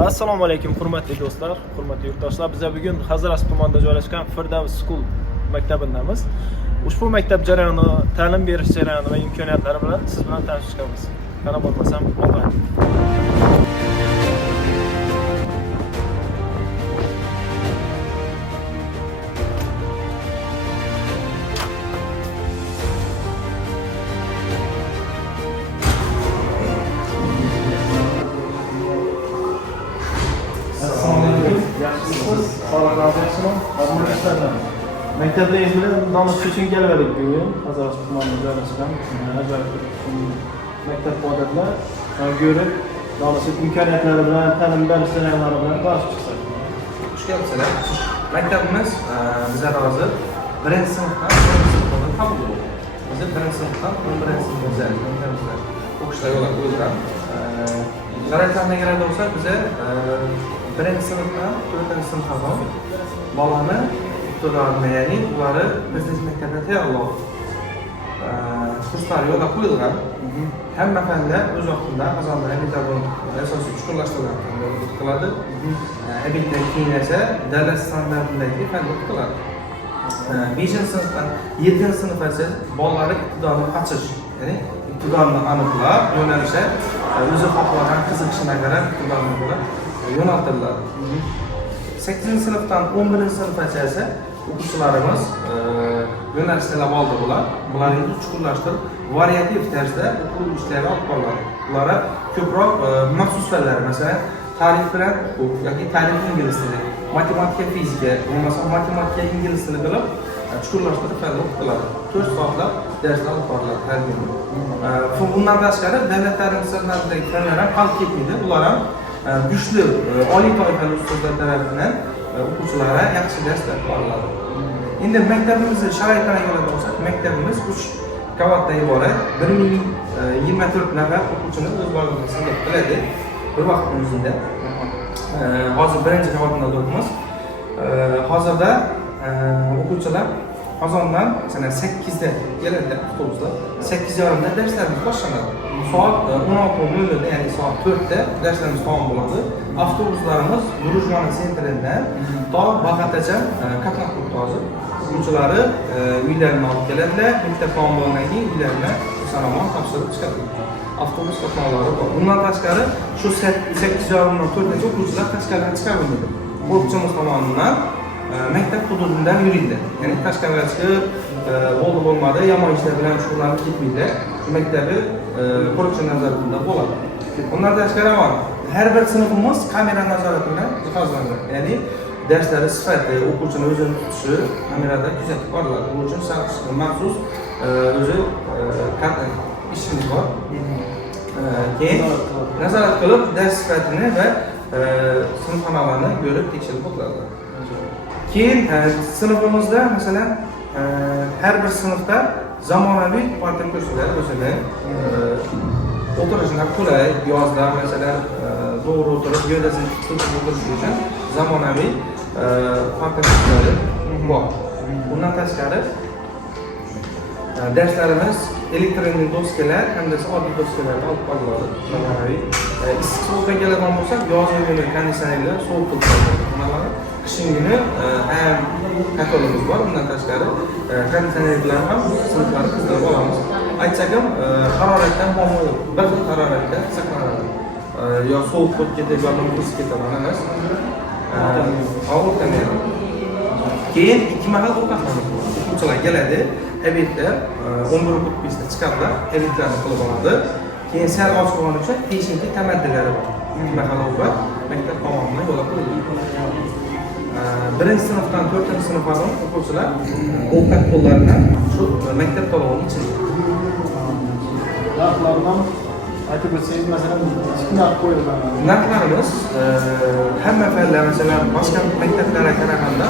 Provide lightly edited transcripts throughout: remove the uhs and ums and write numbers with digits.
Assalomu alaykum hurmatli do'stlar, hurmatli yurtdoshlar. Biz bugun Hazrat tumanida joylashgan Firdaus School maktabidamiz. Ushbu maktab jarayoni, ta'lim berish jarayoni va imkoniyatlari bilan siz bilan tanishishamiz. Qana bo'lmasam, bo'lmaydi. Maktabdagi bilan donishlik uchun kelgandik bugun. Hazrat tumanida joylashgan maktab faoliyatlar ko'rib, donishlik imkoniyatlari bilan, ta'lim berish jarayonlari bilan tanishib chiqsak. Xush kelibsizlar. Maktabimiz bizlar hozir 1-sinfdan 4-sinfga qabul bo'ldi. Biz 1-sinfdan 11-sinfgacha maktabimizda o'qishga yo'l qo'yilgan. Sharoitlarga keladigan bo'lsak, biz 1-sinfdan 4-sinfga bolani ya'ni ularni biznes maktabida tayyorlab kurslar yo'lga qo'yilgan. Hamma fanlar o'z vaqtida qozonlar asosiy chuqurlashtirilgan qiladi. Abitdan keyin esa davlat standartidagi fan o'qitiladi. 5-sinfdan 7-sinfgacha bolalar iqtidorini ochish, ya'ni iqtidorini aniqlab, yo'nalishlar o'zi xohlagan qiziqishine qarab iqtidorini yo'naltiriladi. 8-sinfdan 11-sinfgacha esa o'quvchilarimiz yo'nalishlar oldi bular. Bularni chuqurlashtirib, variativ tarzda o'quv ishlari olib boriladi. Ularga ko'proq maxsus fanlar, masalan, tarix bilan o'quv yoki tarix ingliz tili, matematika, fizika, bo'lmasa matematika, ingliz tili qilib chuqurlashtirib fanlar o'qitiladi. 4 soatlab darslar olib boriladi har kuni. Bundan tashqari davlat ta'lim tizimlaridagi fanlar ham qolib ketmaydi. Ular ham güçlü, oliy toifali ustozlar tarafidan o'quvchilarga yaxshi darslar beriladi. Endi maktabimizni sharoitlariga keladigan bo'lsak, maktabimiz 3 qavatdan iborat 1024 nafar o'quvchini o'z bag'riga singib biladi bir vaqtning o'zida. Hozir birinchi qavatda o'qiymiz. Hozirda o'quvchilar qozondan masalan 8 da keladi avtobuslar. 8:30 da darslarimiz boshlanadi. Soat 16:00 ya'ni soat 4 da darslarimiz tamom bo'ladi. Avtobuslarimiz Durujmana sentridan to Bag'atacha qatnab turibdi hozir. O'quvchilari uylaridan olib keladilar, maktab tamom bo'lgandan keyin uylariga salomon topshirib chiqadi. Avtobus qatnovlari bor. Bundan tashqari shu 8:30 dan 4gacha o'quvchilar tashqariga chiqarilmaydi. Qo'riqchimiz tomonidan maktab hududidan yuriydi. Ya'ni tashqariga chiqib, bo'ldi bo'lmadi, yomon ishlar bilan shug'ullanib ketmaydi. Maktabi qo'riqchi nazoratida bo'ladi. Bundan tashqari har bir sinfimiz kamera nazorati bilan jihozlangan. Ya'ni darslari sifati, o'quvchini o'zini tutishi kamerada kuzatib boriladi. Bu uchun maxsus o'zi ishimiz bor. Keyin nazorat qilib dars sifatini va sinfxonalarni ko'rib tekshirib o'tiladi. Keyin sinfimizda masalan har bir sinfda zamonaviy parta kurslari o'zini o'tirishlar qulay, yozda masalan to'g'ri o'tirib, gövdasini tutib o'tirish uchun zamonaviy parta kurslari bor. Bundan tashqari darslarimiz elektron doskalar hamda oddiy doskalarda olib boriladi. Zamonaviy issiq sovuqqa keladigan bo'lsak, yozgi kuni konditsionerlar sovuq qiladi. Qishning kuni ham katolimiz bor. Bundan tashqari konditsioner bilan ham sinflarni qizdirib olamiz. Aytsak ham haroratdan muammo bir xil haroratda saqlanadi. Yo sovuq bo'lib ketib, yo qizib ketadi emas. Ovqatlanadi. Keyin 2 mahal ovqatlanadi. O'quvchilar keladi, obedda 11:45 da chiqadilar, obedlarni qilib oladi. Keyin sal och bo'lgani uchun peshinki tamaddilari bor. 2 mahal ovqat maktab tomonidan yo'lga qo'yiladi. 1-sinfdan 4-sinfgacha o'quvchilar ovqat pullarini shu maktab to'lovining ichida. Narxlardan aytib o'tsangiz, masalan, narx qo'yilgan. Narxlarimiz hamma fanlar, masalan, boshqa maktablarga qaraganda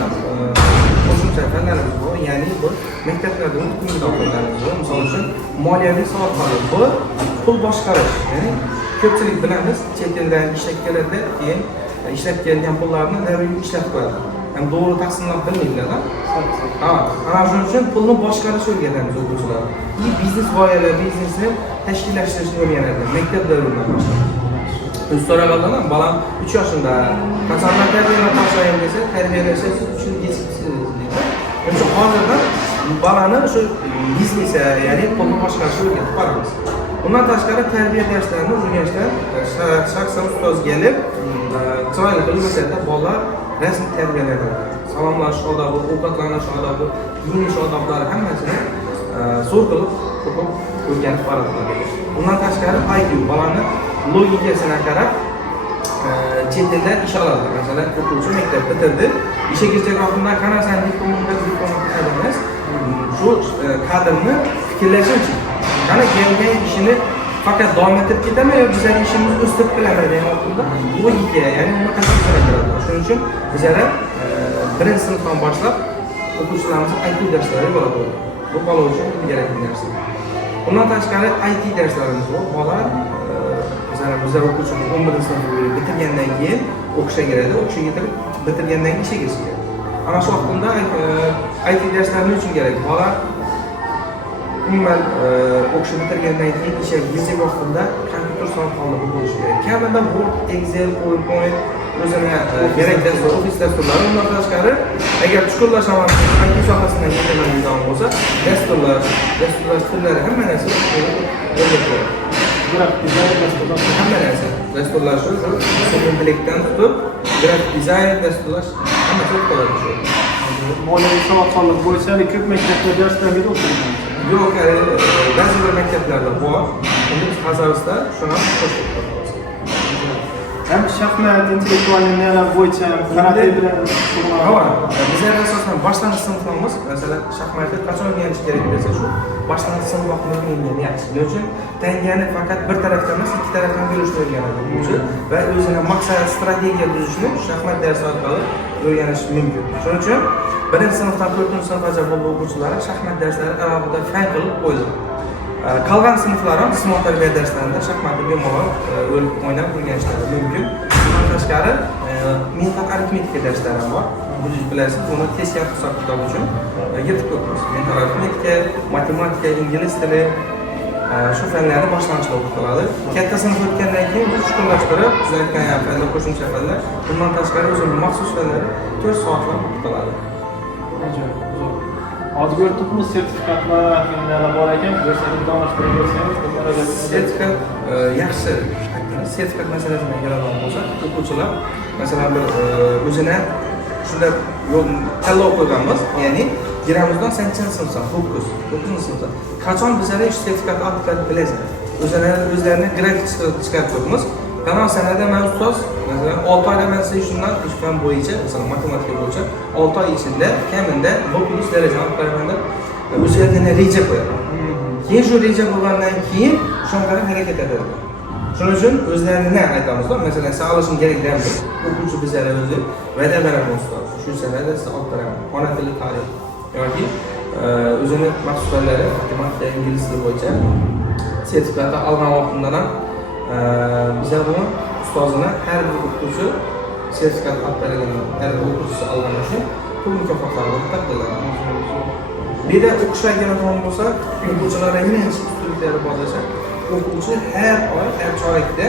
qo'shimcha fanlarimiz bor. Ya'ni bu maktablarda unutulmaydigan fanlarimiz bor. Misol uchun, moliyaviy soatlar bor, pul boshqarish. Ya'ni ko'pchilik bilamiz, chet eldan ishlab keladi, keyin ishlab kelgan pullarni doimiy ishlab qo'yadi. Ham to'g'ri taqsimlab bilmaydilar. Ana shuning uchun pulni boshqarish o'rgatamiz o'quvchilar. Biznes g'oyalar, biznesni tashkillashtirishni o'rganadi maktab davridan boshlab. Biz so'ragandan balam 3 yoshida qachondan tarbiyalab boshlayman desa, tarbiyalashsa siz uchun kechikibsiz deydi. O'sha hozirdan balani shu biznesga, ya'ni pulni boshqarishga o'rgatib boramiz. Bundan tashqari tarbiya darslarini o'rganishdan shaxsan ustoz kelib, chiroyli qilib o'sanda bolalar rasm tarbiyalanadi. Salomlashish odobi, ovqatlanish odobi, kiyinish odoblari hammasini zo'r qilib o'qib o'rganib boradilar. Bundan tashqari IQ balani logikasini qarab chet elda ish oladi. Masalan, o'quvchi maktab bitirdi, ishga kirgan vaqtida qanasan diplomga emas, shu kadrni fikrlashi uchun qana kelgan ishini faqat davom ettirib ketami yo bizlar ishimizni o'stirib qilaman degan vaqtda logika, ya'ni uni qasam shuning uchun bizlar birinchi sinfdan boshlab o'quvchilarimiz IQ darslari bo'ladi. Bu bola uchun kerakli narsa. Bundan tashqari IT darslarimiz bor. Bolalar bizlar o'quvchilar 11-sinfni bitirgandan keyin o'qishga kiradi, o'qishga ketib bitirgandan keyin ishga kirishadi. Ana shu vaqtda IT darslari uchun kerak. Bola umuman o'qishni bitirgandan keyin ishga kirgan vaqtida kompyuter sohalarida bo'lishi kerak. Kamida Word, Excel, PowerPoint o'zini kerak dastur, ofis dasturlari. Undan tashqari agar chuqurlashaman IT sohasidan ketadigan bo'lsa, dasturlar tillari hamma narsa o'rgatiladi. Grafik dizayn dasturlar hamma narsa. Dasturlar shu intellektan tutib, grafik dizayn dasturlar hammasi o'qiladi shu. moliyaviy savodxonlik bo'yicha ko'p maktablarda darslarga o'qitilgan. Yo'q, ba'zi bir maktablarda bor. Endi biz Qozog'istonda shuni ham qo'shib qo'yamiz. Hem shaxmat, intellektual nimalar bo'yicha karate bilan shug'ullanamiz. Bizlar asosan boshlang'ich sinfimiz, masalan, shaxmatni qachon o'rganish kerak desa shu boshlang'ich sinf vaqtida o'rgangan yaxshi. Shuning uchun tangani faqat bir tarafdan emas, ikki tarafdan berishni o'rganadi o'quvchi va o'zining maqsad, strategiya tuzishni shaxmat darsi orqali o'rganish mumkin. Shuning uchun birinchi sinfdan 4-sinfgacha bo'lgan o'quvchilar shaxmat darslari alohida fan qilib qo'yiladi. Qolgan sinflar ham jismoniy tarbiya darslarida shaxmatni bemalol o'ynab o'rganishlari mumkin. Bundan tashqari mental aritmetika darslari ham bor. Siz bilasiz, buni teskari hisob kitob uchun yetib ko'ramiz. Mental aritmetika, matematika, ingliz tili shu fanlarni boshlang'ich o'qitiladi. Katta sinf o'tgandan keyin bu chuqurlashtirib, siz aytgan fanlar qo'shimcha fanlar, bundan tashqari o'zining maxsus fanlar 4 soatlar o'qitiladi. Hozir o'rtoqimiz sertifikatlar filmlar bor ekan, o'zingiz donishtirib bersangiz, bu darajada sertifikat yaxshi. Sertifikat masalasiga keladigan bo'lsak, o'quvchilar masalan bir o'zini shunda tanlov qo'yganmiz, ya'ni giramizdan sen sinfsan 9 sinfda. Qachon bizlar shu sertifikat olib bilasizlar. O'zlarini grafik chiqarib qo'yamiz. Qanday sanada men ustoz, masalan 6 oyda men siz shundan ish fan bo'yicha, masalan matematika bo'yicha 6 oy ichida kamida 9 darajani olib qo'ymanda o'zlarini reja qo'yadi. Keyin shu reja bo'lgandan keyin shunga harakat etadi. Shuning uchun o'zlarini aytamizlar, masalan sen olishing kerak deb o'quvchi bizlar o'zi va'da beraman ustoz. Shu sanada siz olib beraman. Ona tili tarix yoki o'zini mahsulotlari matematika, ingliz tili bo'yicha sertifikatni olgan vaqtida ham bizlar buni ustozini har bir o'quvchi sertifikat olib bergan, har bir o'quvchisi olgan uchun pul mukofotlarini taqdirladi. Bu yerda o'qishga keladigan bo'lsa, o'quvchilarga nima ustunliklari bor desa, o'quvchi har oy, har chorakda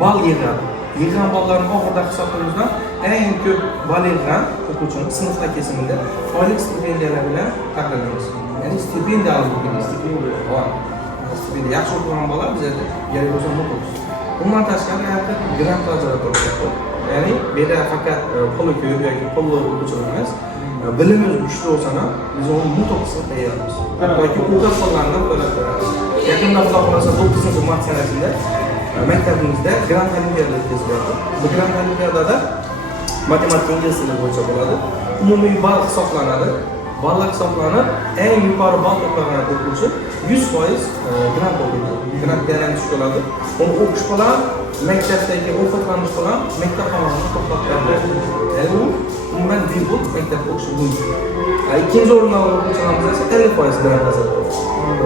ball yig'adi. Yig'gan ballarni oxirida hisobimizdan eng ko'p ball yig'gan o'quvchini sinfda kesimida oylik stipendiyalar bilan taqdirlaymiz. Ya'ni stipendiya olib kelamiz. Stipendiya yaxshi o'qigan bola bizda kerak bo'lsa mutlaq. Bundan tashqari hayotda grant ajratib, ya'ni bu yerda faqat puli ko'p yoki pulli o'quvchilar emas, bilimiz kuchli bo'lsa ham biz uni mutlaqsiz tayyorlaymiz. Hattoki o'qish sonlaridan to'lab beramiz. Yaqinda Xudo xolasa 9-mart sanasida maktabimizda grant olimpiada o'tkaziladi. Bu grant olimpiadada matematika, ingliz tili bo'yicha bo'ladi. Umumiy ball hisoblanadi. Ballar hisoblanib, eng yuqori ball to'plagan o'quvchi 100% grant oladi. Grant garantiya bo'ladi. Uni o'qish bilan, maktabdagi ovqatlanish bilan maktab tomonidan to'plab beriladi. Ya'ni u umuman bepul maktabda o'qish mumkin. Ikkinchi o'rinda o'quvchilarimiz esa 50% grant ajratadi.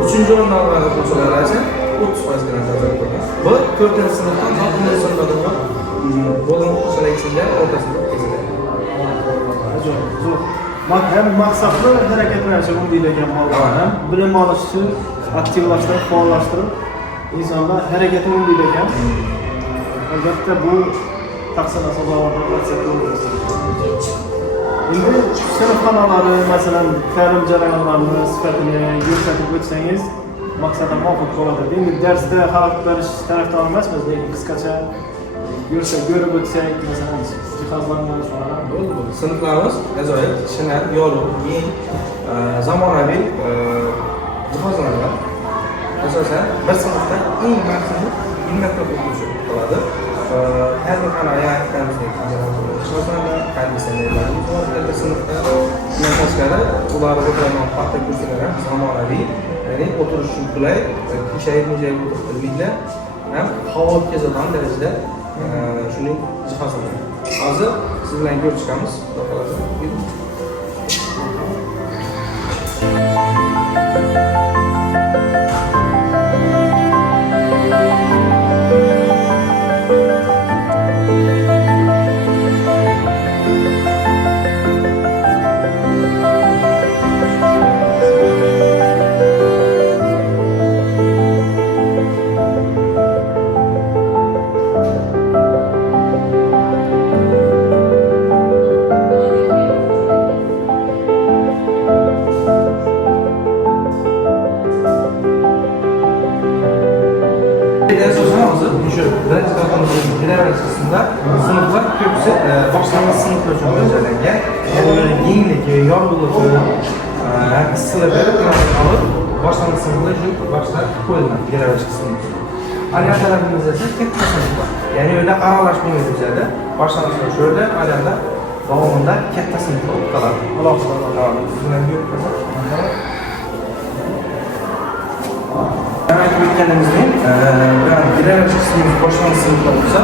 Uchinchi o'rinda olgan o'quvchilar esa 30% grant ajratadi. Bu 4-sinfdan 6-sinfgacha bo'lgan o'quvchilar ichida o'rtasida o'tkaziladi. Hem maqsadli harakatlanishga undaydigan bolalarni bilim olishni aktivlashtirib, faollashtirib, insonlar harakatini undaydigan Albatta bu tahsilga sazovor endi sinfxonalari, masalan, ta'lim jarayonlarini sifatini ko'rsatib o'tsangiz maqsadga muvofiq bo'ladi. Endi darsda xalaqit berish tarafdor emasmiz, lekin qisqacha ko'rib o'tsak, masalan, jihozlangan sholar bo'ldi. Sinflarimiz ajoyib, shinam, yorug', keng, zamonaviy jihozlangan. Asosan bir sinfda eng maximum 20 ta o'quvchi bo'ladi. Har bir xona ayaklarimizdek jihozlangan, konditsionerlarimiz bor bir sinfda. Bundan tashqari ular o'tiradigan paxta kursilar ham zamonaviy, ya'ni o'tirish uchun qulay, kishayib-mijayib o'tiribdilar. Ham havo o'tkazadigan darajada shuning jihozlangan. Hozir siz bilan ko'rib chiqamiz. Sınıflar köprüsü başlangıç sınıflar için özellikle yenilik, yorgunluk, ısılı verip alıp başlangıç sınıflar için başlar koyulmak genel açık sınıf. Alyan tarafımızda ise tek sınıf var. Yani öyle aralaşmıyoruz bize de. Başlangıçta şöyle, alyanda devamında tek sınıf olup kalır. Allah'a hemen bitkenimizin girer açısının başlangıç sınıfı olursa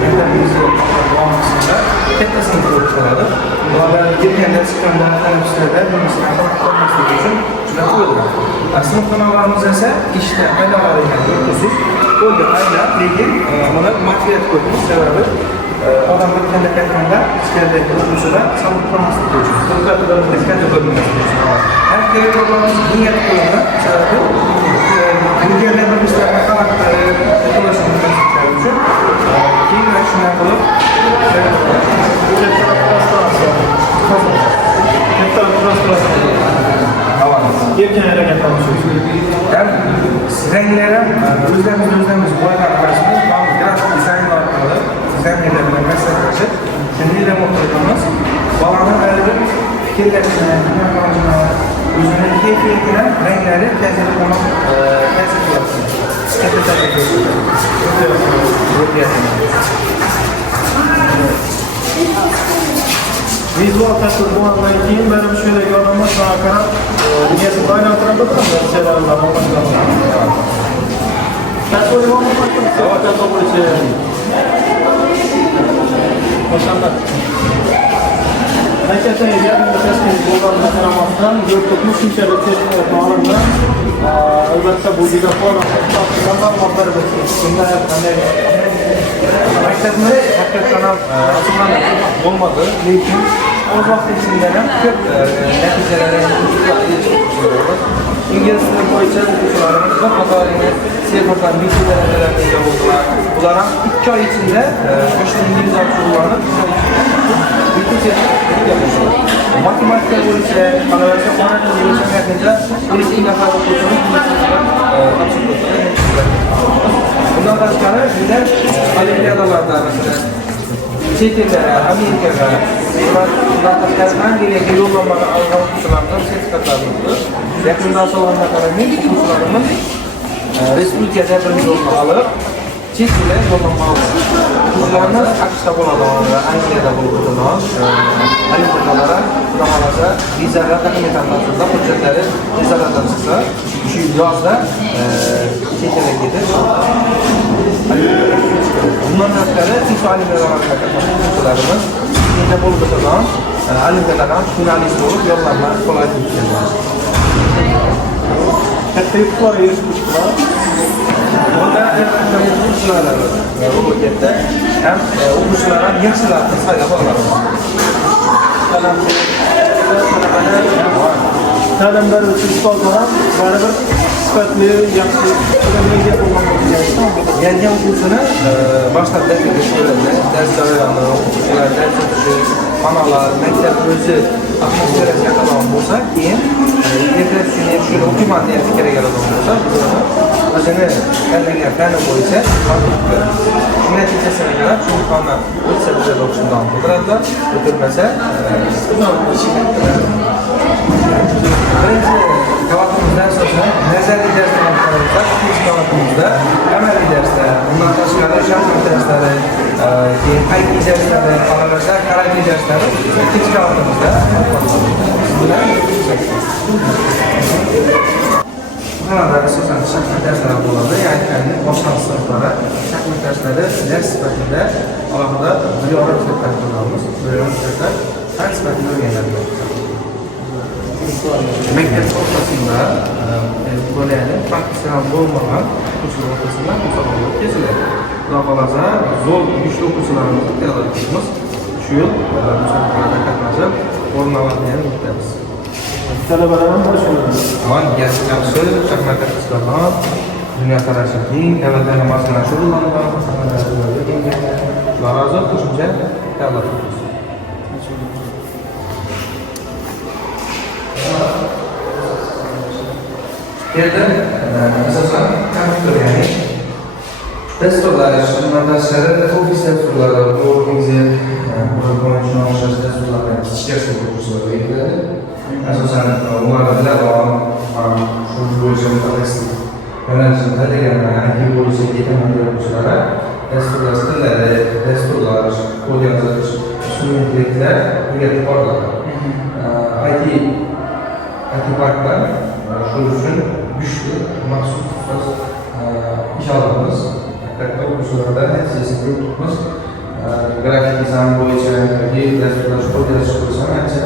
mektebimizin doğan kısmında tek sınıfı olup kalır. Bunlar girkenler, çıkanlar, teneffüslerde bir misalda olması için şuna koyulur. Sınıf kanallarımız ise işte aynalarıyla görürsüz. Koydu ayna, lekin ona motiviyat koyduğumuz sebebi odamlar kendi ekranında içerideki okusuda sabit kalmasını için. Dikkatli bölünmesi için. Her kere olduğumuz niyet koyduğunda sebebi Ülkelerinde bir tane karakteri ulaşımını göstermek için kim ve şuna yapılıp Yerken hareket almışız. Yani renklere özlemiz boyalar karşımız biraz dizaynla alakalı düzenleyebilme meslek karşı kendiyle mutlu ediyoruz. Balanın öyle bir fikirlerine, özünün keyfiyetine renkleri kesinlikle ona tesir yapsın. Vizual tasarımdan keyin benim şöyle yorulma sağa kadar niyeti kaynatırabilir mi? Şeylerle başlayalım. Tasarım olmak için tasarım için. Başlandı. Hakikaten yarın teslim bulduğumuz karamasından gördüğümüz şimşekli teslimler bağlamında elbette bu gidafon aslında haber bekliyor. Bunlar hani Maktabımız hakikaten açıklanan olmadı. Lekin o vakit içinde çok neticelere ulaşıyoruz. İngiliz sınıf boyunca okuyorlarımız da pazarını seyircilerden bir şeylerle oldular. Bunlara 2 ay içinde başta İngiliz akıllarını bütün seyirciler yapmışlar. Matematikler boyunca kanallarca 10 yıl geçmekte birisi ilahlar okuyorsunuz. Bundan başka bir de olimpiyadalarda mesela Çetinlere, Amerika'da, bundan başka Angel'e yollanmada alınan okuşulardan sertifikatlarımızdır. Yakından sonuna kadar okuşularımız Respublika'da birinci olmalı, Çetin'e yollanma alır. Okuşularımız akışta buladılar, Angel'de buladılar, olimpiyadalara, kudamalasa, vizeler takım etandan sonra hüccetleri vizelerden çıksa, şu yazda Çetin'e gider. Bundan sonra FIFA Olimpiyalarına katılmışlarımız yine Bolu'dan Olimpiyalardan finalist olup yollarına kolay gittiler. Hatta yukarı yarışmışlar. Bunda okuşular var. Bu bölgede hem okuşulara yaşlılarla sayıda bağlar var. ta'lim beruvchi ustozlar ham baribir sifatli, yaxshi bilimliga bo'lgan bo'lgan. Yangi o'quvchini boshlab dars jarayoni, o'quvchilar dars o'tishi, xonalar, maktab o'zi atmosferasi yaqinroq bo'lsa, keyin ertaga shuni shuni o'qiyman degan fikrga keladigan bo'lsa, o'zini tanlagan fani bo'yicha natijasiga qarab shu fanni o'tsa bizada o'qishni davom ettiradilar, o'tirmasa birinchi qavatimizdan asosan nazariy darsdan o'tganimizda, ikkinchi qavatimizda amaliy darslar, undan tashqari shaxmat darslari, keyin IT darslari, qolaversa karate darslari ikkinchi qavatimizda bularda asosan shaxmat darslari bo'ladi, ya'ni boshlang'ich sinflari shaxmat darslari dars sifatida alohida bir yorim sifatida qilamiz, bir yorim sifatida fan sifatida o'rganiladi. Maktab o'rtasida bo'ladi, professional bo'lmagan o'quvchilar o'rtasida musobaqa o'tkaziladi. Xudo xohlasa, zo'r kuchli o'quvchilarimizni tayyorlaymiz. Shu yil musobaqalarda qatnashib, o'rin olishni umidamiz. Talabalar ham bor shunday. Yaxshi, shaxmat darslari, dunyo qarashi keng, davlatlarning mas'ullari shug'ullangan, ular qo'shimcha tayyorlaymiz. Yerda asosan kompyuter, ya'ni dasturlar, shundan tashqari ofis dasturlari, Word, PowerPoint dasturlari ichki kurslar beriladi. Asosan ular bilan shu bo'yicha mutaxassislik yo'nalishida degan IT bo'yicha yetaman o'quvchilari dasturlar stillari, dasturlar, kod yozish, sun'iy intellektlar o'rgatib boriladi. IT parklar shu uchun güçlü, maxsus iş alanımız. Hatta o'quvchilarda natijasini ko'rib turibmiz. Grafik dizayn bo'yicha dasturlar kod yozish bo'lsa, ancha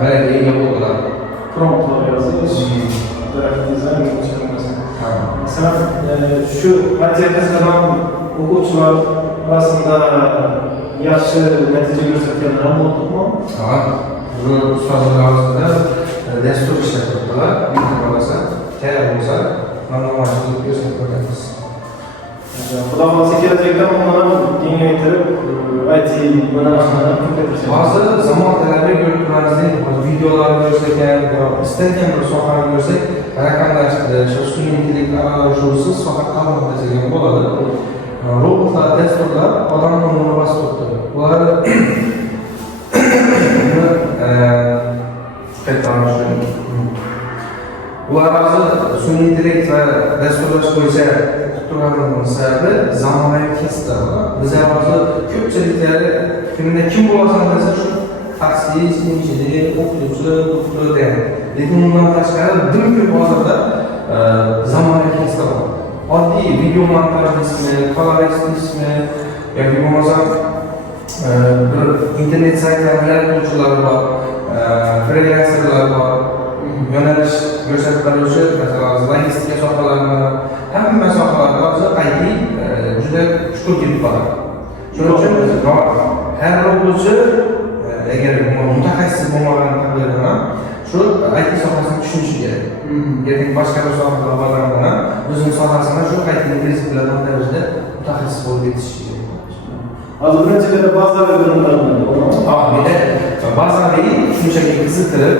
malakaga ega bo'ldilar. Promptlar yozish, grafik dizayn bo'yicha masalan, shu materialda ham o'quvchilar orasida yaxshi natija ko'rsatganlar ham bo'ldimi? Ha, bu ustozlar orasida dastur ishlatibdilar. Tayyor bo'lsa, namoyishni ko'rsatib ko'ramiz. Xudo xohlasa kelajakda uni kengaytirib, IT yo'nalishini ko'paytirish. Hozir zamon talabiga ko'rib turamiz, videolarni ko'rsak ham, istalgan bir sohani ko'rsak, raqamlashtirish, sun'iy intellekt aralashuvisiz soha qabul qilinadigan bo'ladi. Robotlar, dasturlar odamni o'rnini bosib turibdi. Ular ular hozir sun'iy intellekt va dasturlash bo'yicha turganligimiz sababi zamonaviy kasblar. Biz hozir ko'pchiliklari kimda kim bo'lasan desa shu taksist, injener, o'qituvchi, doktor degan. Lekin undan tashqari bir hozirda zamonaviy kasblar bor. Oddiy video montajistmi, koloristmi yoki bo'lmasa bir internet saytlarni yaratuvchilar bor, freelancerlar bor. Yo'nalish ko'rsatib beruvchi, masalan, logistika sohalari, hamma sohalarda hozir IT juda chuqur kirib boradi. Shuning uchun har bir o'quvchi agar mutaxassis bo'lmagan taqdirda ham shu IT sohasini tushunishi kerak. Ya'ni boshqa bir sohalar borlardan ham o'zining sohasini shu IT prinsiplardan darajada mutaxassis bo'lib yetishi kerak. Hozir birinchilarda bazaviy bilimlar bo'ladi. Bazaviy shunchaki qiziqtirib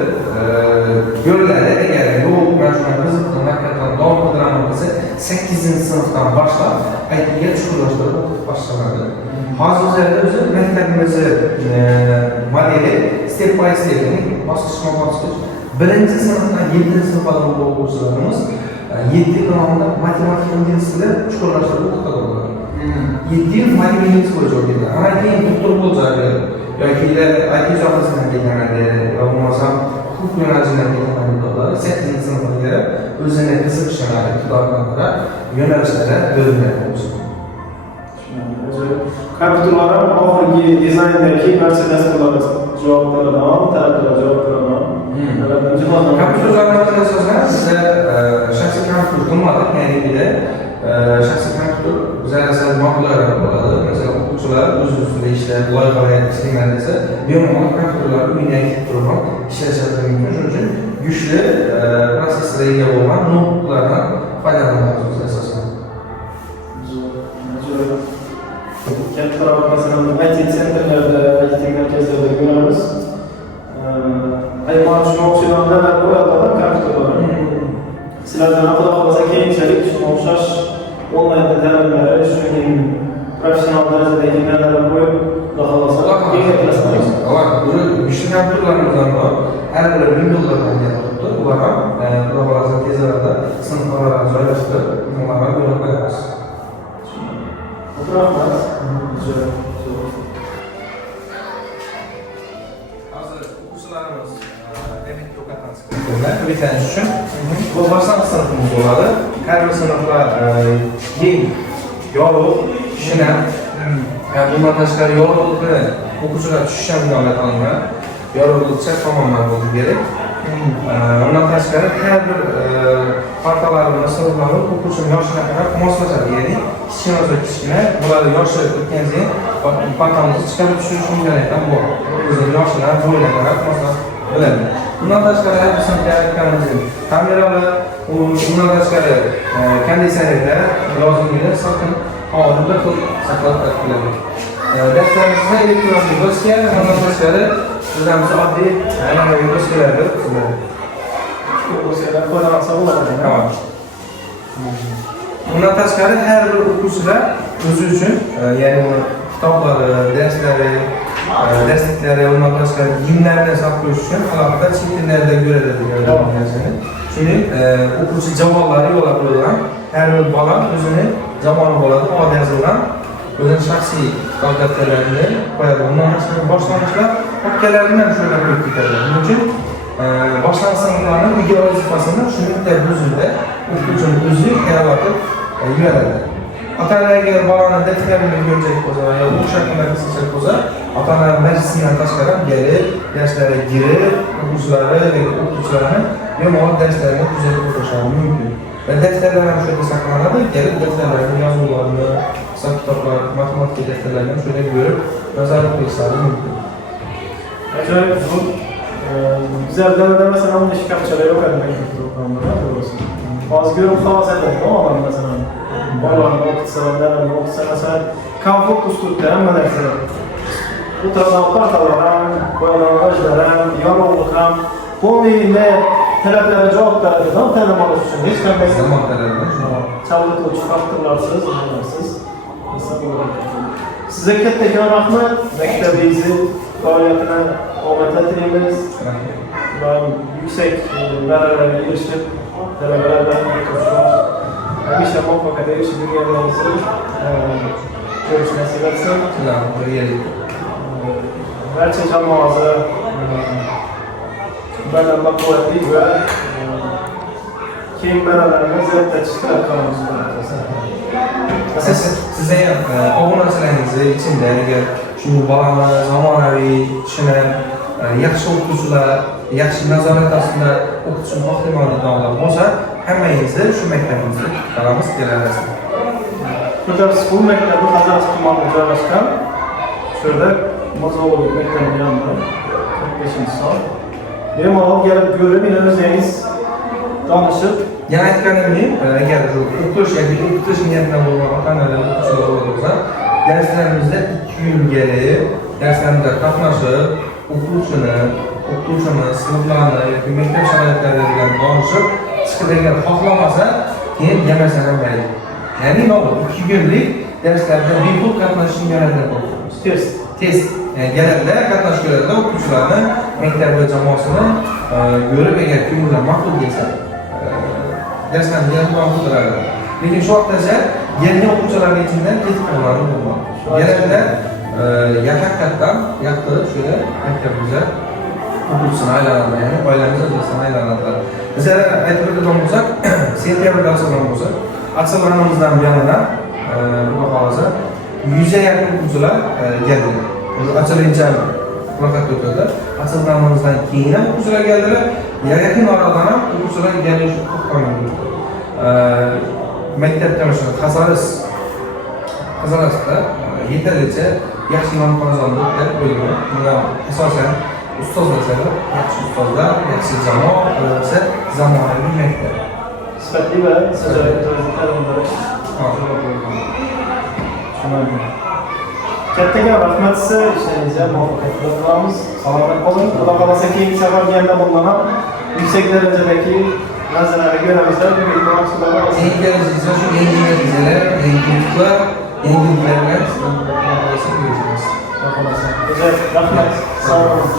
yo'llari agar yo'q, mana shunday qiziqdim, haqiqatan davom qildiraman desa, 8-sinfdan boshlab ITga chuqurlashtirib o'qib boshlanadi. Hozir o'zi maktabimizni modeli step by step, bosqichma-bosqich 1-sinfdan 7-sinfga o'quvchilarimiz 7 tomonidan matematika ingliz tili chuqurlashtirib o'qitadi. 7 yil matematika ingliz bo'yicha o'qiydi. Ana keyin doktor bo'ladi yoki IT sohasidan ketadi, yo bo'lmasam huquq yo'nalishidan ketadi dolar. 8-sinfga kelib o'zini qiziqishlari, iqtidorlari, yo'nalishlari o'rganadi. Kompyuterlar ham oxirgi dizayndagi barcha dasturlarga javob beradi, talablarga javob beradi. Kompyuterlarga asosan bizda shaxsiy kompyuter qilmadik, ya'ni shaxsiy kompyuter bizlar sal maqullar bo'ladi. Masalan, o'quvchilar o'z ustida ishlab, loyihalar ishlayman desa, bemalol kompyuterlar uyda turib ishlashlari mumkin. Shuning uchun güçlü proseslere ega bo'lgan notebooklardan foydalanamiz asosan. Kattaroq masalan IT sentrlarda, IT markazlarda ko'ramiz. Aynan shunga o'xshagan odamlar qo'yadi kompyuterlar. Sizlardan xudo xohlasa keyinchalik shunga o'xshash onlayn ta'limlari, shuningdek professional darajadagi ta'limlar qo'yib, xudo xohlasa kengaytirasiz. Ular güçlü kompüterlerimizden var. Her biri Windows'lardan yapıldı. Ular ham xudo xohlasa tez orada sınıflara joylashtirib, onlarga yo'l qo'yamiz. Rahmat. Hozir o'quvchilarimiz o'rganish uchun bu boshlang'ich sinfimiz bo'ladi. Har bir sinflar keng, yorug', shinam, bundan tashqari yorug'likni o'quvchilar tushishi imkoniyat olingan. Yorug'lik chap tomondan bo'lishi kerak. Undan tashqari har bir partalarimiz, sinflarimiz o'quvchining yoshiga qarab moslashadi. Ya'ni kichkina bo'lsa kichkina, bular yoshi o'tgan sayin partamizni chiqarib tushirish imkoniyati bor. O'zining yoshidan bo'yiga qarab moslab biladi. Bundan tashqari har bir sinfga aytganimiz kameralar, undan tashqari konditsionerlar yozilgan salqin havoda saqlab qo'yiladi. Daftarimizda elektron doska, undan tashqari bizamiz oddiy an'anaviy doskalardir. Doskalar qo'llansa bo'ladi. Tamam. Bundan tashqari har bir o'quvchilar o'zi uchun, ya'ni kitoblari, darslari, darsliklari, undan tashqari kiyimlarini saqlab qo'yish uchun alohida chet tillarda ko'radigan narsani. Shuning o'quvchi javonlari yo'lab qo'yilgan. Har bir bola o'zini javoni bo'ladi, oddiy yozilgan o'zining shaxsiy kitob daftarlarini qo'yadi. Undan tashqari boshlang'ichlar hakkalarni ham shunday qo'yib ketadi. Buning uchun boshlang'ich sinflarning uyga vazifasini shunday huzurda o'quvchining o'zi yaratib yuradi. Ota-onalarga bolani daftarini ko'rajak bo'lsa yoki o'sha kunlar qilsak bo'lsa, ota-onalar majlisidan tashqari kelib, darslarga girib, o'quvchilari yoki o'qituvchilarni bemalol darslarini kuzatib o'tirishlari mumkin. Va daftarlar ham shu yerda saqlanadi, kelib daftarlarni, yozuvlarni, hisob kitoblar, matematika daftarlarini shunday ko'rib, nazorat qilishlari mumkin. Ajoyib zo'r. Bizlarda masalan unda shkafchalar yo'q edi. Hozir ko'rib xavos aytadi, odam masalan bolani o'qitsa, dalani o'qitsa, masalan komfort uslubda hamma narsa. Bu tarafdan partalar ham, qo'yilgan g'ojlar ham, yorug'lik ham, qo'miyli talablarga javob beradigan ta'lim olish uchun hech qanday zamon talabi chalg'ituvchi faktorlarsiz, nimalarsiz. Sizga kattakon rahmat. Maktabingizni faoliyatini omadli tilaymiz. Va yuksak baholarga erishib, talabalardan hamisha muvaffaqiyatga erishib yurganlaringizni ko'rish nasib etsin. Barcha jamoamizni badamba quvvatli va keng baralarni zaryadlashga qilamiz. Sizda ham obunachilaringizni ichida agar shunday bolani zamonaviy tushunib, yaxshi o'qituvchilar, yaxshi nazorat ostida o'qitishni xohlamaydiganlar bo'lsa, hammangizni shu maktabimizga qilamiz kelarasiz. Xudoy school maktabi Hazrat tumanida joylashgan. Shurda Mozovolik maktabi yonida 45-son. Bemalol kelib ko'rib, o'zingiz tanishib, yana aytganim, agar o'qish yoki o'qitish niyatidan bo'lgan ota-onalar o'quvchilar bo'lsa, darslarimizda 2 kun kelib, darslarimizda qatnashib, o'qituvchimiz sinflarni yoki maktab sharoitlari bilan tanishib, chiqadigan xohlamasa, keyin yamasdan ham mayli. Ya'ni 2 kunlik darslarda bepul qatnashishni yaratib qo'yamiz. Test keladilar, qatnashib keladilar, o'quvchilarni, maktab va jamoasini ko'rib, agar kunlar ma'qul kelsa, darslarni davom ettiradi. Lekin shu vaqtgacha yangi o'quvchilarning ichidan ketib qoladi bo'lmadi. Keladilar, haqiqatdan yoqtirib shuni maktabimizga o'quvchisini aylanadi, ya'ni oilamiz a'zosini aylanadilar. Bizlar aytib o'tgan bo'lsak, sentyabrda aksiyalarimizdan buyonidan xudo xohlasa 100 ga yaqin o'quvchilar keldilar. Achilincha ro'yxatga o'tildi. Aksiyalarimizdan keyin ham o'quvchilar keldilar. Yaqin oradan ham o'quvchilar kelish to'xtamagan. Maktabda mana shu Qazarasda yetarlicha yaxshi manfaatlarni o'tkazib qo'yilgan. Bunda asosan ustozlar sabab, yaxshi ustozlar, yaxshi jamoa, qolaversa zamonaviy maktab. Sifatli va ajoyib tarzda ta'lim berish. Kattaga rahmat sizga, ishlaringizga muvaffaqiyatlar tilamiz. Salomat qoling. Xudo xolasa keyingi safarga ham bundan ham yuksak darajadagi narsalarni ko'ramizlar. Umid qilamiz Xudo xolasa. Eng kelajagida shu yangi natijalar, yangi yutuqlar, yangiliklar bilan sizdan ko'rishamiz. Xudo xolasa. Rahmat. Sog' bo'ling.